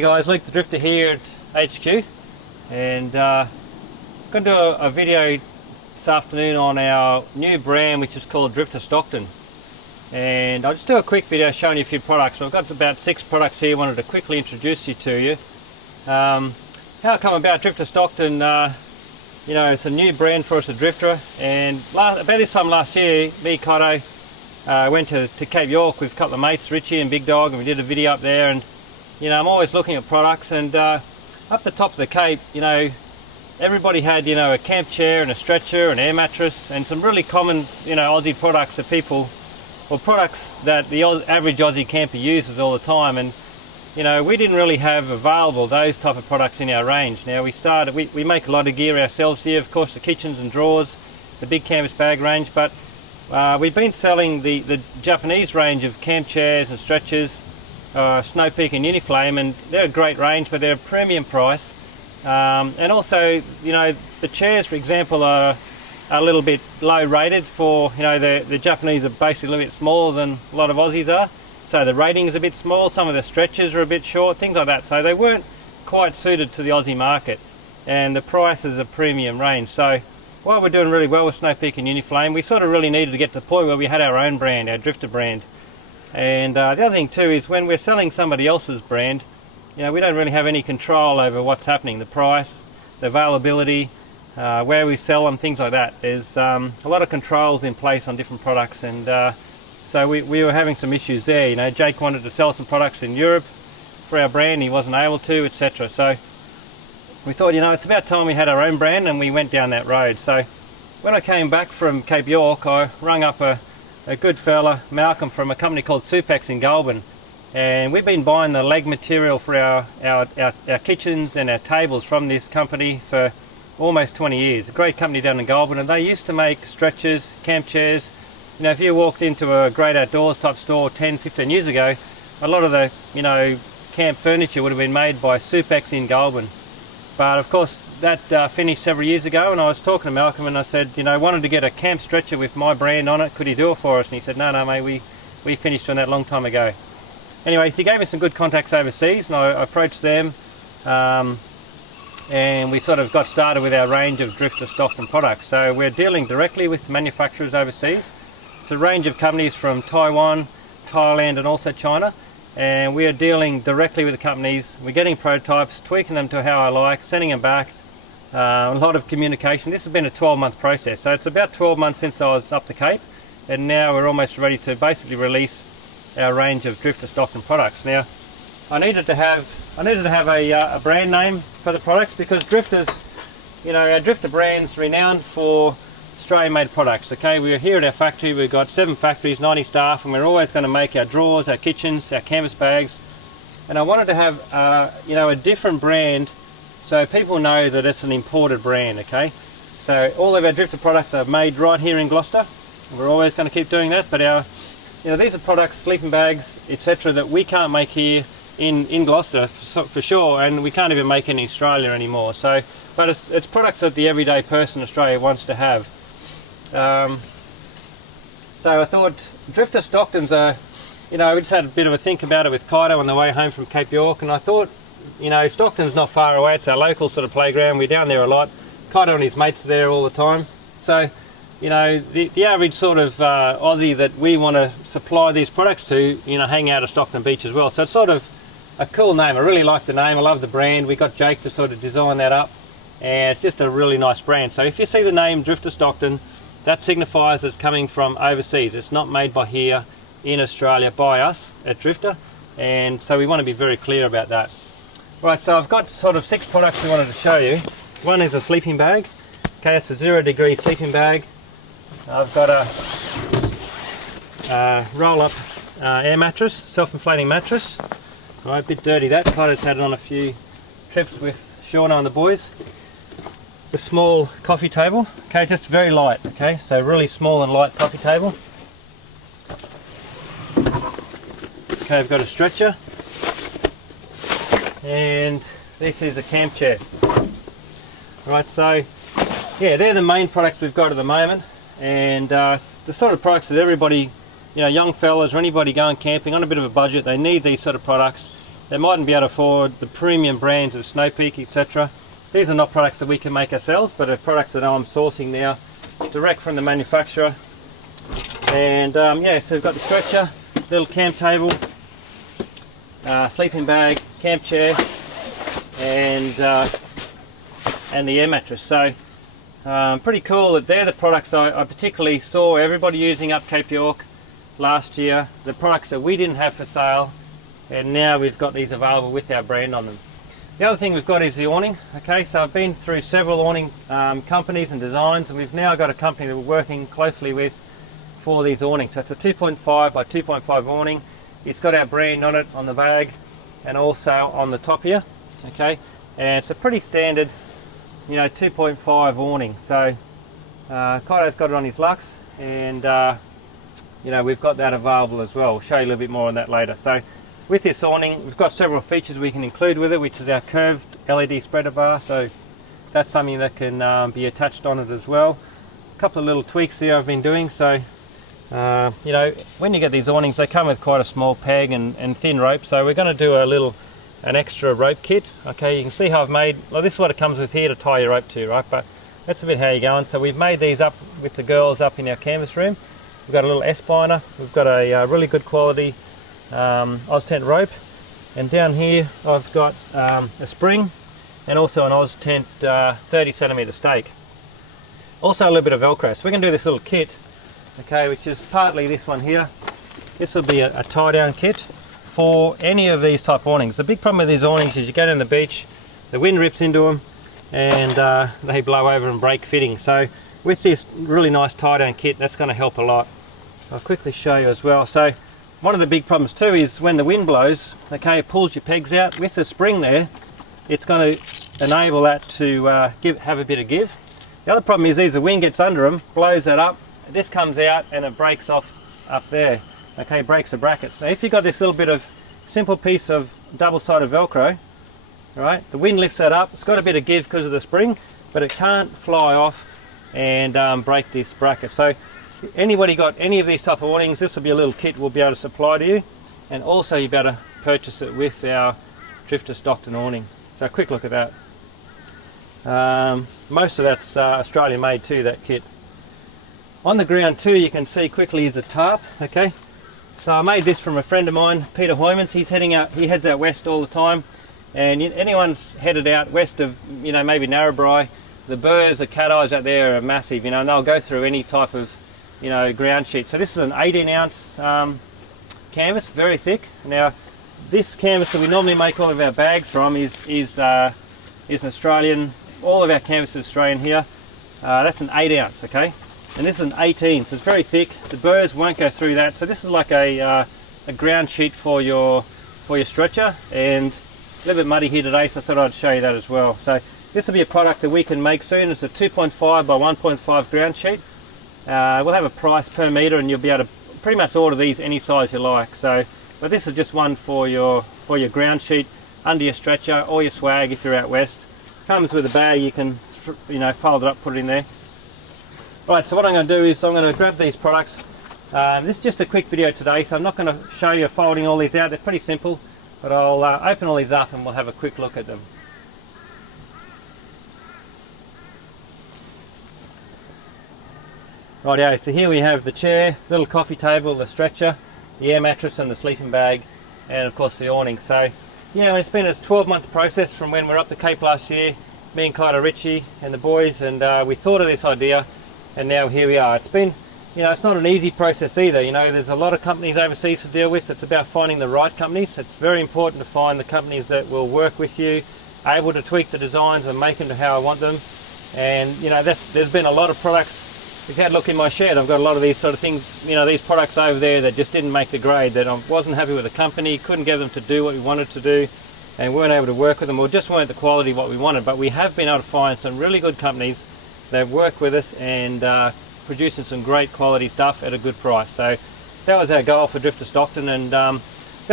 G'day guys, Luke the Drifter here at HQ, and going to do a video this afternoon on our new brand which is called Drifta Stockton. And I'll just do a quick video showing you a few products. So I've got about 6 products here. I wanted to quickly introduce you to you. How I come about Drifta Stockton, you know, it's a new brand for us at Drifta, and about this time last year, me, Kaito, went to Cape York with a couple of mates, Richie and Big Dog, and we did a video up there. And you know, I'm always looking at products, and up the top of the Cape, you know, everybody had, you know, a camp chair and a stretcher, an air mattress, and some really common, you know, Aussie products that people, or products that the average Aussie camper uses all the time. And you know, we didn't really have available those type of products in our range. Now we make a lot of gear ourselves here, of course, the kitchens and drawers, the big canvas bag range, but we've been selling the Japanese range of camp chairs and stretchers, Snow Peak and Uniflame, and they're a great range, but they're a premium price. And also, you know, the chairs, for example, are a little bit low rated for, you know, the Japanese are basically a little bit smaller than a lot of Aussies are. So the rating is a bit small, some of the stretchers are a bit short, things like that. So they weren't quite suited to the Aussie market, and the price is a premium range. So while we're doing really well with Snow Peak and Uniflame, we sort of really needed to get to the point where we had our own brand, our Drifta brand. And the other thing too is when we're selling somebody else's brand, you know, we don't really have any control over what's happening, the price, the availability, where we sell them, things like that. There's a lot of controls in place on different products, and so we were having some issues there. You know, Jake wanted to sell some products in Europe for our brand, he wasn't able to, etc. So we thought, you know, it's about time we had our own brand, and we went down that road. So when I came back from Cape York, I rung up a good fella, Malcolm, from a company called Supex in Goulburn, and we've been buying the leg material for our kitchens and our tables from this company for almost 20 years. A great company down in Goulburn, and they used to make stretchers, camp chairs. You know, if you walked into a Great Outdoors type store 10, 15 years ago, a lot of the, you know, camp furniture would have been made by Supex in Goulburn. But of course that finished several years ago, and I was talking to Malcolm and I said, you know, I wanted to get a camp stretcher with my brand on it, could he do it for us? And he said, no mate, we finished doing that a long time ago. Anyways, he gave me some good contacts overseas, and I approached them, and we sort of got started with our range of Drifta Stockton products. So we're dealing directly with manufacturers overseas. It's a range of companies from Taiwan, Thailand and also China, and we are dealing directly with the companies. We're getting prototypes, tweaking them to how I like, sending them back. A lot of communication. This has been a 12-month process, so it's about 12 months since I was up the Cape, and now we're almost ready to basically release our range of Drifta Stockton products. Now, I needed to have a brand name for the products, because Drifta's, you know, our Drifta brand's renowned for Australian-made products. Okay, we're here at our factory. We've got 7 factories, 90 staff, and we're always going to make our drawers, our kitchens, our canvas bags. And I wanted to have, you know, a different brand, so people know that it's an imported brand. Okay, so all of our Drifta products are made right here in Gloucester. We're always going to keep doing that, but our, you know, these are products, sleeping bags, etc., that we can't make here in Gloucester for sure, and we can't even make in Australia anymore. So, but it's products that the everyday person in Australia wants to have. So I thought Drifta Stockton's you know, we just had a bit of a think about it with Kaito on the way home from Cape York, and I thought, you know, Stockton's not far away. It's our local sort of playground. We're down there a lot. Kaito and his mates are there all the time. So, you know, the average sort of Aussie that we want to supply these products to, you know, hang out at Stockton Beach as well. So it's sort of a cool name. I really like the name. I love the brand. We got Jake to sort of design that up, and it's just a really nice brand. So if you see the name Drifta Stockton, that signifies it's coming from overseas. It's not made by here in Australia by us at Drifta, and so we want to be very clear about that. Right, so I've got sort of 6 products we wanted to show you. One is a sleeping bag. Okay, it's a 0-degree sleeping bag. I've got a roll-up air mattress, self-inflating mattress. Right, a bit dirty that. Kaito's had it on a few trips with Shauna and the boys. The small coffee table. Okay, just very light. Okay, so really small and light coffee table. Okay, I've got a stretcher, and this is a camp chair. Right, so yeah, they're the main products we've got at the moment, and the sort of products that everybody, you know, young fellas or anybody going camping on a bit of a budget, they need these sort of products. they mightn't be able to afford the premium brands of Snow Peak, etc. These are not products that we can make ourselves, but are products that I'm sourcing now direct from the manufacturer. And yeah, so we've got the stretcher, little camp table, sleeping bag, camp chair, and the air mattress. So pretty cool that they're the products I particularly saw everybody using up Cape York last year, the products that we didn't have for sale, and now we've got these available with our brand on them. The other thing we've got is the awning. Okay, so I've been through several awning companies and designs, and we've now got a company that we're working closely with for these awnings. So it's a 2.5 by 2.5 awning. It's got our brand on it on the bag and also on the top here. Okay, and it's a pretty standard, you know, 2.5 awning. So Kaido's got it on his Lux, and you know, we've got that available as well. We'll show you a little bit more on that later. So with this awning, we've got several features we can include with it, which is our curved LED spreader bar. So that's something that can be attached on it as well. A couple of little tweaks there I've been doing. So you know, when you get these awnings, they come with quite a small peg and thin rope. So we're going to do an extra rope kit. Okay, you can see how I've made, well, this is what it comes with here to tie your rope to, right? But that's a bit how you're going. So we've made these up with the girls up in our canvas room. We've got a little S-binder. We've got a really good quality Oztent rope, and down here I've got a spring and also an Oztent 30cm stake. Also a little bit of Velcro. So we're going to do this little kit, okay, which is partly this one here. This will be a tie down kit for any of these type awnings. The big problem with these awnings is you go down the beach, the wind rips into them, and they blow over and break fitting. So with this really nice tie down kit, that's going to help a lot. I'll quickly show you as well. So one of the big problems too is when the wind blows, okay, it pulls your pegs out. With the spring there, it's going to enable that to have a bit of give. The other problem is the wind gets under them, blows that up, this comes out and it breaks off up there. Okay, breaks the brackets. So if you've got this little bit of simple piece of double-sided Velcro, right, the wind lifts that up, it's got a bit of give because of the spring, but it can't fly off and break this bracket. So anybody got any of these type of awnings, this will be a little kit we'll be able to supply to you, and also you better purchase it with our Drifta Stockton awning. So a quick look at that. Most of that's Australian made too, that kit. On the ground too, you can see quickly is a tarp. Okay, so I made this from a friend of mine, Peter Hoymans. He heads out west all the time, and anyone's headed out west of, you know, maybe Narrabri, the burrs, the cat eyes out there are massive, you know, and they'll go through any type of, you know, ground sheet. So this is an 18-ounce canvas, very thick. Now this canvas that we normally make all of our bags from is an Australian. All of our canvas is Australian here. That's an 8-ounce, okay, and this is an 18, so it's very thick. The burrs won't go through that. So this is like a ground sheet for your stretcher, and a little bit muddy here today, so I thought I'd show you that as well. So this will be a product that we can make soon. It's a 2.5 by 1.5 ground sheet. We'll have a price per meter, and you'll be able to pretty much order these any size you like. So, but this is just one for your ground sheet under your stretcher or your swag if you're out west. Comes with a bag, you can, you know, fold it up, put it in there. Right, so what I'm going to do is I'm going to grab these products. This is just a quick video today, so I'm not going to show you folding all these out. They're pretty simple, but I'll open all these up and we'll have a quick look at them. Rightio, so here we have the chair, little coffee table, the stretcher, the air mattress and the sleeping bag, and of course the awning. So yeah, it's been a 12-month process from when we were up the Cape last year, me and Kaido Richie and the boys, and we thought of this idea, and now here we are. It's been, you know, it's not an easy process either. You know, there's a lot of companies overseas to deal with. It's about finding the right companies. It's very important to find the companies that will work with you, able to tweak the designs and make them to how I want them. And you know, there's been a lot of products. If you had a look in my shed, I've got a lot of these sort of things, you know, these products over there that just didn't make the grade, that I wasn't happy with the company, couldn't get them to do what we wanted to do, and weren't able to work with them, or just weren't the quality what we wanted. But we have been able to find some really good companies that work with us and producing some great quality stuff at a good price. So that was our goal for Drifta Stockton. And the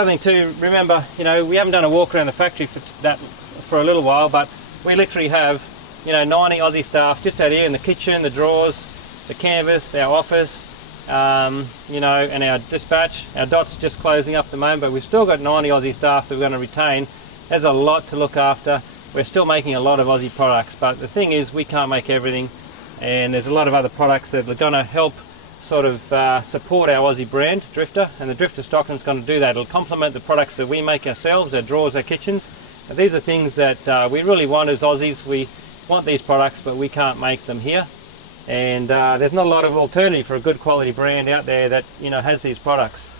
other thing too, remember, you know, we haven't done a walk around the factory for a little while, but we literally have, you know, 90 Aussie staff just out here in the kitchen, the drawers, the canvas, our office, you know, and our dispatch. Our dot's just closing up at the moment, but we've still got 90 Aussie staff that we're going to retain. There's a lot to look after. We're still making a lot of Aussie products, but the thing is we can't make everything, and there's a lot of other products that are going to help sort of support our Aussie brand, Drifta, and the Drifta Stockton's going to do that. It'll complement the products that we make ourselves, our drawers, our kitchens. And these are things that we really want as Aussies. We want these products, but we can't make them here. And there's not a lot of alternative for a good quality brand out there that, you know, has these products.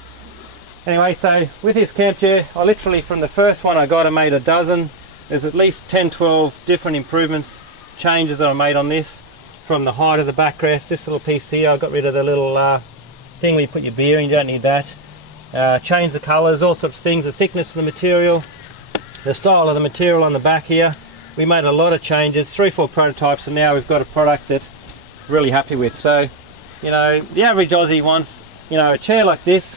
Anyway, so with this camp chair, I literally, from the first one I got, I made a dozen. There's at least 10, 12 different improvements, changes that I made on this. From the height of the backrest, this little piece here, I got rid of the little thing where you put your beer in, you don't need that. Changed the colours, all sorts of things, the thickness of the material, the style of the material on the back here. We made a lot of changes, 3 or 4 prototypes, and now we've got a product that really happy with. So, you know, the average Aussie wants, you know, a chair like this,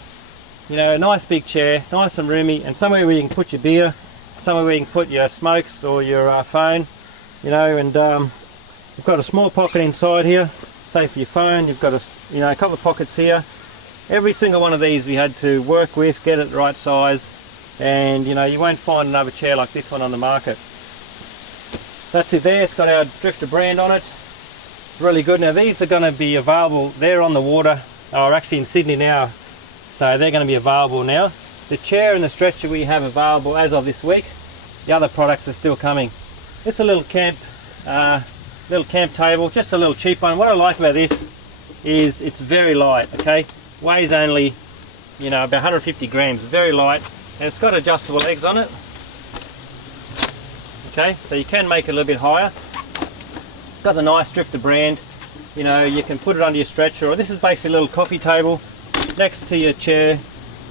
you know, a nice big chair, nice and roomy, and somewhere where you can put your beer, somewhere where you can put your smokes or your phone, you know, and you've got a small pocket inside here, say for your phone. You've got a couple of pockets here. Every single one of these we had to work with, get it the right size, and you know, you won't find another chair like this one on the market. That's it there. It's got our Drifta brand on it. Really good. Now these are going to be available. They're on the water. Are actually in Sydney now, so they're going to be available now. The chair and the stretcher we have available as of this week. The other products are still coming. It's a little camp table, just a little cheap one. What I like about this is it's very light. Okay, weighs only, you know, about 150 grams. Very light, and it's got adjustable legs on it. Okay, so you can make it a little bit higher. It's got the nice Drifta brand. You know, you can put it under your stretcher, or this is basically a little coffee table next to your chair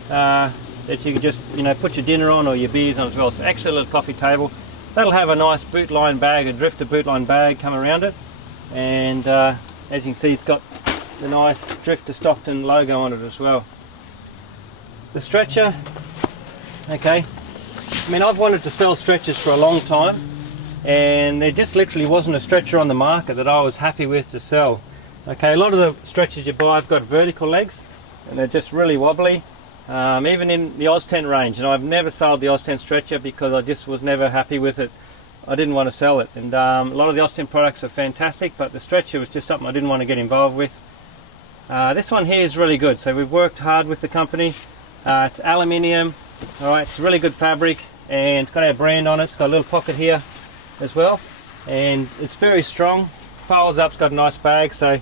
that you can just, you know, put your dinner on or your beers on as well. So extra little coffee table. That'll have a nice boot line bag, a Drifta boot line bag come around it, and as you can see, it's got the nice Drifta Stockton logo on it as well. The stretcher, okay, I mean, I've wanted to sell stretchers for a long time, and there just literally wasn't a stretcher on the market that I was happy with to sell. Okay, a lot of the stretchers you buy have got vertical legs, and they're just really wobbly. Even in the Oztent range, and I've never sold the Oztent stretcher because I just was never happy with it. I didn't want to sell it, and a lot of the Oztent products are fantastic, but the stretcher was just something I didn't want to get involved with. This one here is really good, so we've worked hard with the company. It's aluminium, alright, it's really good fabric, and it's got our brand on it. It's got a little pocket here as well, and it's very strong, folds up, it's got a nice bag. So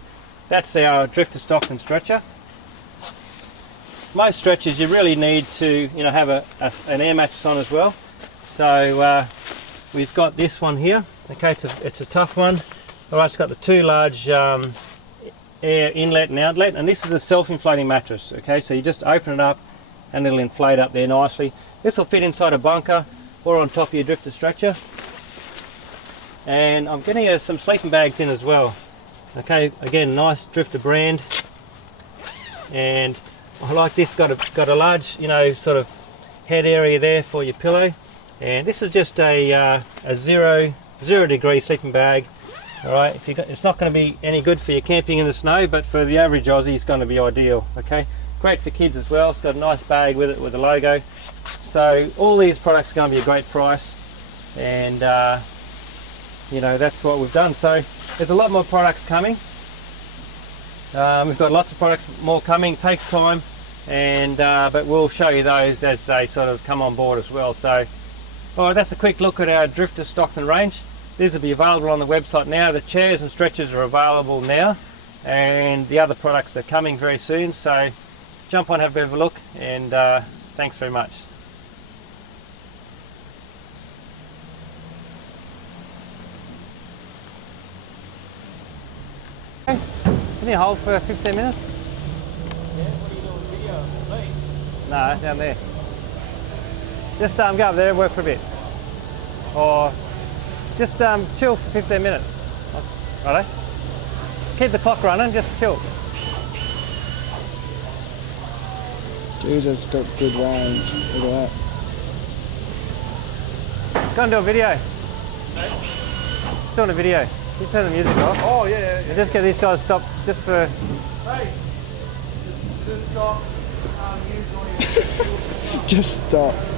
that's our Drifta Stockton stretcher. Most stretchers you really need to, you know, have an air mattress on as well. So we've got this one here. Okay, it's a tough one. Alright, it's got the 2 large air inlet and outlet, and this is a self-inflating mattress. Okay, so you just open it up and it'll inflate up there nicely. This will fit inside a bunker or on top of your Drifta stretcher. And I'm getting some sleeping bags in as well. Okay, again, nice Drifta brand, and I like this. Got a large, you know, sort of head area there for your pillow, and this is just a 0 degree sleeping bag. All right, it's not going to be any good for your camping in the snow, but for the average Aussie, it's going to be ideal. Okay, great for kids as well. It's got a nice bag with it with the logo. So all these products are going to be a great price, and you know, that's what we've done. So there's a lot more products coming. We've got lots of products more coming. It takes time, and but we'll show you those as they sort of come on board as well. So, all right, that's a quick look at our Drifta Stockton range. These will be available on the website now. The chairs and stretchers are available now, and the other products are coming very soon. So jump on, have a bit of a look, and thanks very much. Can you hold for 15 minutes? Yeah, what are you doing, video? Late? No, down there. Just go up there and work for a bit. Or just chill for 15 minutes. Righto? Keep the clock running, just chill. Jesus, got good range. Look at that. Go and do a video. Just doing a video. You turn the music off. Oh, yeah. And just get these guys stopped just for... Hey! Just stop.